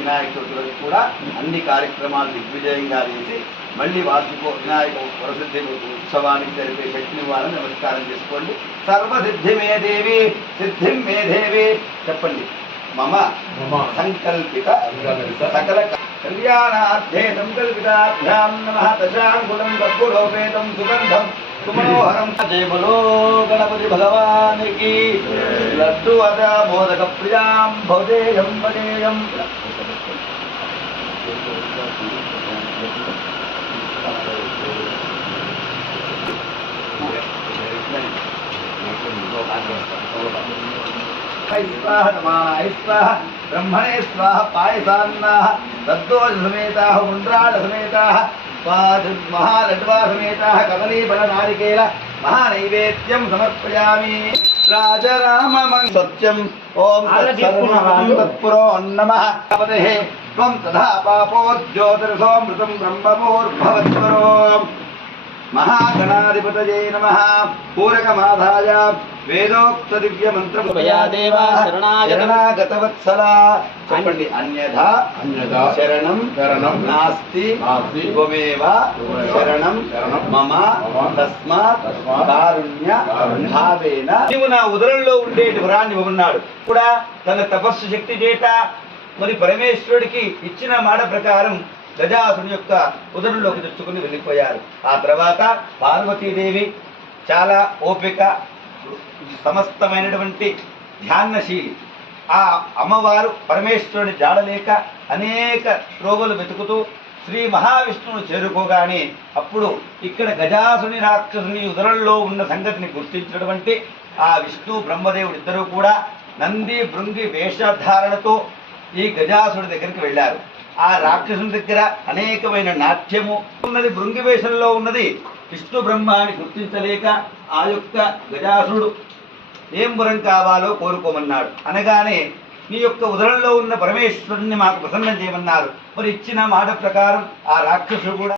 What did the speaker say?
వినాయక చవితి రోజు కూడా అన్ని కార్యక్రమాలు దిగ్విజయంగా చేసి మళ్ళీ వార్షిక వినాయక వరసిద్ధి ఉత్సవానికి జరిపే శక్తిని వారిని నమస్కారం చేసుకోండి. సర్వసిద్ధి మే దేవి సిద్ధిం మే దేవి చెప్పండి. మమ సంకల్పిత సకల కళ్యాణార్థే సంకల్పితాభ్యాం నమః. దశాంగుళం కర్పూరోపేతం సుగంధం సుమనోహరం. జయ బలో గణపతి భగవానికి. లడ్డు అద మోదక ప్రియాం భౌజేయం భజేయం. स्वाहा नमाय स्वाहा ब्रह्मणे स्वाहा पायसान्नाः दद्दोज समेताः मुंड्राळ समेताः महालड्वा समेताः कदलीफल नारिकेल महानैवेद्यं समर्पयामि. राजराममं सत्यं ओम तत्पुरो नमः. त्वं तथा पापोज्योतिरसोऽमृतं ब्रह्मभूर्भवत्वरो. महागणाधिपतये नमः. पूरकमाधाय వేదోక్త దివ్య మంత్రం శరణాగతవత్సలా చెప్పండి. అన్యథా శరణం నాస్తి త్వమేవ శరణం మమ తస్మాత్ కారుణ్య భావేన. నీవు నా ఉదరంలో ఉండేటి వరాన్ని ఇవ్వమన్నాడు కూడా. తన తపస్సు శక్తి చేత మరి పరమేశ్వరుడికి ఇచ్చిన మాట ప్రకారం గజాసుని యొక్క ఉదరంలోకి తెచ్చుకుని వెళ్ళిపోయారు. ఆ తర్వాత పార్వతీదేవి చాలా ఓపిక సమస్తమైనటువంటి ధ్యానశీలి. ఆ అమ్మవారు పరమేశ్వరుని జాడలేక అనేక రోజులు వెతుకుతూ శ్రీ మహావిష్ణువును చేరుకోగానే అప్పుడు ఇక్కడ గజాసుని రాక్షసుని ఉదరంలో ఉన్న సంగతిని గుర్తించినటువంటి ఆ విష్ణు బ్రహ్మదేవుడు ఇద్దరూ కూడా నంది భృంగి వేషధారణతో ఈ గజాసుడి దగ్గరికి వెళ్ళారు. ఆ రాక్షసుని దగ్గర అనేకమైన నాట్యము ఉన్నది. భృంగి వేషంలో ఉన్నది విష్ణు బ్రహ్మ అని గుర్తించలేక ఆ యొక్క గజాసుడు ఏం వరం కావాలో కోరుకోమన్నాడు. అనగానే నీ యొక్క ఉదరంలో ఉన్న పరమేశ్వరుణ్ణి మాకు ప్రసన్నం చేయమన్నారు. మరి ఇచ్చిన మాట ప్రకారం ఆ రాక్షసుడు కూడా